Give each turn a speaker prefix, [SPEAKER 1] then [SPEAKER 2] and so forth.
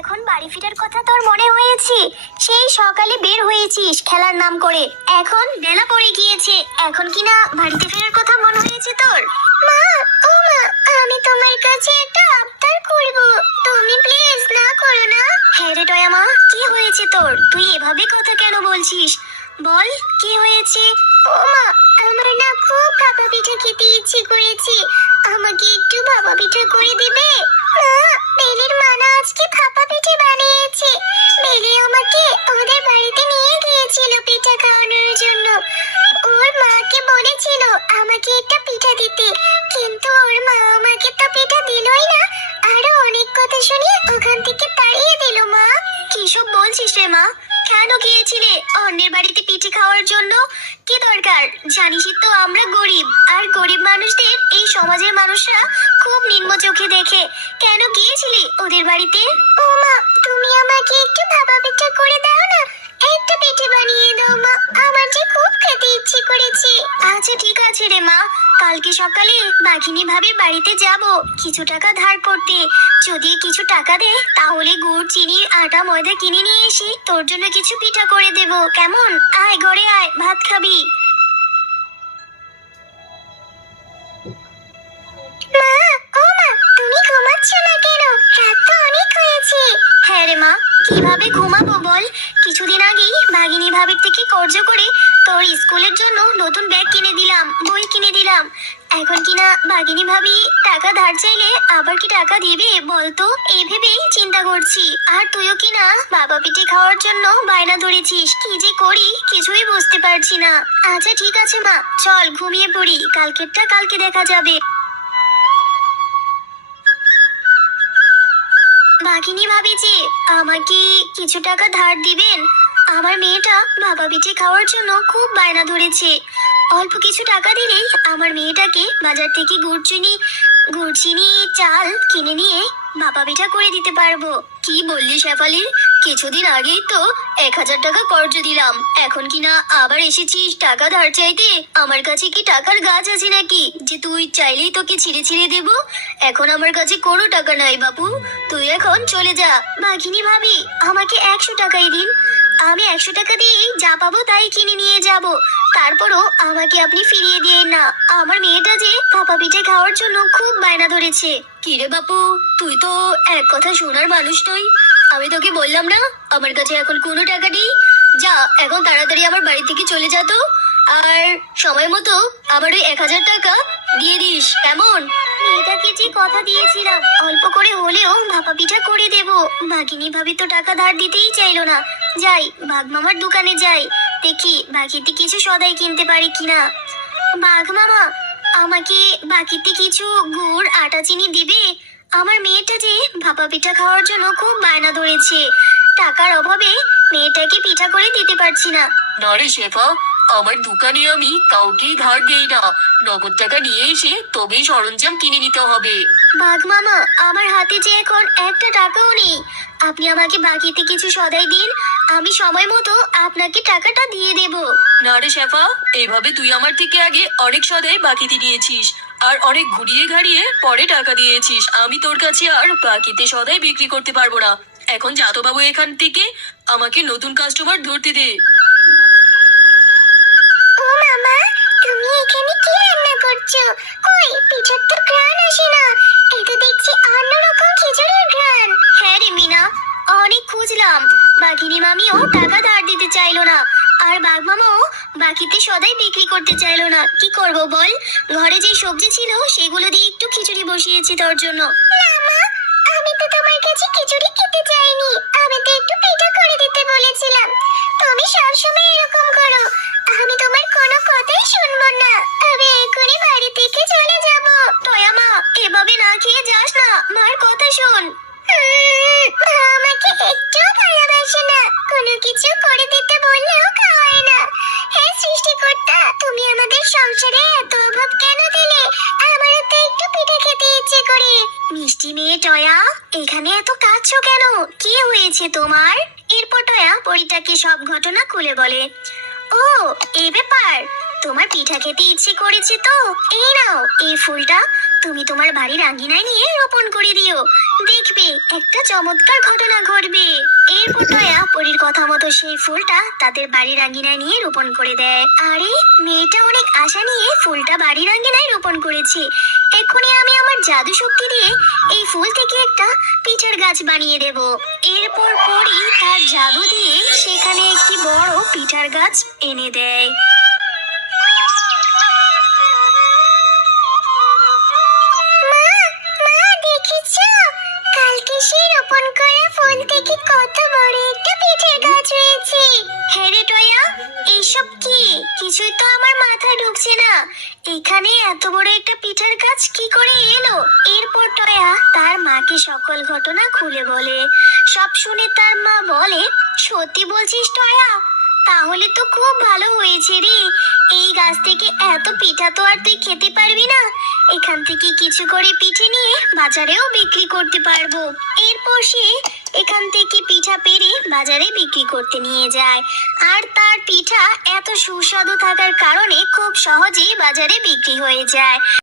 [SPEAKER 1] এখন বাড়ি ফেরার কথা তোর মনে হয়েছে? সেই সকালে বের হয়েছিস খেলার নাম করে। এখন বেলা পড়ে গিয়েছে। এখন কি না বাড়িতে ফেরার কথা মনে হয়েছে তোর? মা, ও মা, আমি তোমার কাছে একটা আবদার করব। তুমি প্লিজ না করো না। হ্যাঁ রে টয়া মা, কি হয়েছে তোর? তুই এভাবে কথা কেন বলছিস? বল, কি হয়েছে? ও মা, আমার না খুব ভাপা পিঠা খেতে ইচ্ছে করেছে। আমাকে একটু ভাপা পিঠা করে দিবে? মা, বেলির মা না আজকে বেলি আমাকে ওদের বাড়িতে নিয়ে গিয়েছিল পিঠা খাওয়ানোর জন্য। ওর মাকে বলেছিল আমাকে একটা পিঠা দিতে। কিন্তু ওর মা আমাকে তো পিঠা দিলই না। আরও অনেক কথা শুনে ওখান থেকে তাড়িয়ে দিল মা। কিসব বলছিস রে মা? কেন গিয়েছিলে অন্যের বাড়িতে পিঠে খাওয়ার জন্য? কি দরকার? জানিসই তো আমরা গরিব। আর গরিব মানুষদের এই সমাজের মানুষরা খুব নিম্ন চোখে দেখে। কেন গিয়েছিলি ওদের বাড়িতে? ও মা তুমি আমাকে একটু ভাপা পিঠা করে দাও না। একটা পিঠে বানিয়ে দাও, মা। আমার যে খুব খেতে ইচ্ছে করেছে। আচ্ছা ঠিক আছে রে, মা। কালকে সকালে বাঘিনী ভাবির বাড়িতে যাব কিছু টাকা ধার করতে। যদি কিছু টাকা দে, তাহলে গুড় চিনি আটা, ময়দা কিনে নিয়ে এসে তোর জন্য কিছু পিঠা করে দেব। কেমন? আয়, ঘরে আয়, ভাত খাবি। কীভাবে ঘুমাবো বল? কিছুদিন আগেই ভাগিনী ভাবির থেকে কর্জ করে তোর স্কুলের জন্য নতুন ব্যাগ কিনে দিলাম, বই কিনে দিলাম। এখন কিনা ভাগিনী ভাবি টাকা ধার চাইলে আবার কি টাকা দিবে বলতো এই ভেবেই চিন্তা করছি। আর তুইও কিনা বাবা পিঠে খাওয়ার জন্য বায়না ধরেছিস? কি যে করি কিছুই বুঝতে পারছি না। আচ্ছা ঠিক আছে মা, চল ঘুমিয়ে পড়ি। কালকেরটা কালকে দেখা যাবে। বাঘিনী ভাবি যে আমাকে কিছু টাকা ধার দিবেন, আমার মেয়েটা ভাপা পিঠে খাওয়ার জন্য খুব বায়না ধরেছে। অল্প কিছু টাকা দিলেই আমার মেয়েটাকে বাজার থেকে গুড় চিনি গুড় চিনি চাল কিনে নিয়ে ভাপা পিঠা করে দিতে পারব। কি বললি শেফালি? কিছুদিন আগেই তো এক হাজার টাকা কর্জ দিলাম। এখন কি না আবার এসেছিস টাকা ধার চাইতে? আমার কাছে কি টাকার গাছ আছে নাকি? যে তুই চাইলেই তোকে ছিঁড়ে ছিঁড়ে দেব। এখন আমার কাছে কোনো টাকা নাই বাপু। তুই এখন চলে যা। বাঘিনী ভাবি, আমাকে একশো টাকাই দিন। আমি একশো টাকা দিয়ে যা পাবো তাই কিনে নিয়ে যাব। তারপরও আমাকে আপনি ফিরিয়ে দিয়ে না। আমার মেয়েটা যে পাপা পিঠে খাওয়ার জন্য খুব বায়না ধরেছে। কিরে বাপু, তুই তো এক কথা শোনার মানুষ নই। আমি তোকে বললাম না, আমার কাছে এখন কোনো টাকা নেই। যা, এখন তাড়াতাড়ি আমার বাড়ি থেকে চলে যা তো। আর সময় মতো আবার ওই এক হাজার টাকা দিয়ে দিস, কেমন? মেয়েটাকে যে কথা দিয়েছিলাম, অল্প করে হলেও ভাপা পিঠা করে দেব। বাঘিনী ভাবি তো টাকা ধার দিতেই চাইলো না। যাই বাঘ মামার দোকানে যাই, দেখি বাকিতে কিছু সদাই কিনতে পারি কিনা। বাঘ মামা, আমাকে বাকিতে কিছু গুড়, আটা, চিনি দিবে? আমার মেয়েটা যে ভাপা পিঠা খাওয়ার জন্য খুব বায়না ধরেছে। টাকার অভাবে মেয়েটাকে পিঠা করে দিতে পারছি না।
[SPEAKER 2] না রে শেফা, আমার দোকানে আমি কাউকেই ধার দেই না। নগদ টাকা নিয়ে এসে তবেই সরঞ্জাম কিনে নিতে হবে।
[SPEAKER 1] বাঘ মামা, আমার হাতে যে এখন একটা টাকাও নেই। আপনি আমাকে বাকিতে কিছু সদাই দিন, আমি সময় মতো আপনাকে টাকাটা দিয়ে দেব।
[SPEAKER 2] না রে শেফা, এইভাবে তুই আমার থেকে আগে অনেক সদাই বাকিতে দিয়েছিস, আর অনেক ঘুরিয়ে ঘাড়িয়ে পরে টাকা দিয়েছিস। আমি তোর কাছে আর বাকিতে সদাই বিক্রি করতে পারব না। এখন যা বাবু এখান থেকে আমাকে নতুন কাস্টমার ধরতে দে।
[SPEAKER 1] মামিও টাকা ধার দিতে চাইলো না। আর বাঘ মামাও বাকিতে সদাই বিক্রি করতে চাইলো না। কি করব বল? ঘরে যে সবজি ছিল সেগুলো দিয়ে একটু খিচুড়ি বসিয়েছি তোর জন্য। না মা আমি তো তোমার কাছে খিচুড়ি খেতে চাইনি। আমি তো একটু পিঠা করে দিতে বলেছিলাম। তুমি সবসময় এরকম করো। আমি তোমার কোনো কথাই শুনব না। আমি এখনই বাড়ি থেকে চলে যাব। টয়া সংসারে এত অভাব কেন দিলে? আমারও তো একটু পিঠে খেতে ইচ্ছে করে। মিষ্টি মেয়ে টয়া, এখানে এত কাঁদছো কেন? কি হয়েছে তোমার? এরপর টয়া পরিটাকে সব ঘটনা খুলে বলে, ও এই ব্যাপার। তোমার পিঠা খেতে ইচ্ছে করেছে তো? এই নাও, এই ফুলটা। তুমি তোমার বাড়ির আঙ্গিনায় নিয়ে রোপণ করে দিও। দেখবে, একটা চমৎকার ঘটনা ঘটবে। এরপর টয়া পরীর কথা মতো সেই ফুলটা তাদের বাড়ির আঙ্গিনায় নিয়ে রোপণ করে দেয়। আরে, মেয়েটা অনেক আশা নিয়ে ফুলটা বাড়ির আঙ্গিনায় রোপণ করেছে। এক্ষুনি আমি আমার জাদু শক্তি দিয়ে এই ফুল থেকে একটা পিঠার গাছ বানিয়ে দেব। এরপর পরি তার জাদু দিয়ে সেখানে একটি বড় পিঠার গাছ এনে দেয়। এইসব কি? কিছুই তো আমার মাথায় ঢুকছে না। এখানে এত বড় একটা পিঠার কাজ কি করে এলো? এরপর টয়া তার মাকে সকল ঘটনা খুলে বলে। সব শুনে তার মা বলে, সত্যি বলছিস টয়া? তাহলে তো খুব ভালো হয়েছে রে। এই গাছ থেকে এত পিঠা তো আর তুই খেতে পারবি না। এখান থেকে কিছু করে পিঠে নিয়ে বাজারেও বিক্রি করতে পারব। এরপর সে এখান থেকে পিঠা পেরে বাজারে বিক্রি করতে নিয়ে যায়। আর তার পিঠা এত সুস্বাদু থাকার কারণে খুব সহজেই বাজারে বিক্রি হয়ে যায়।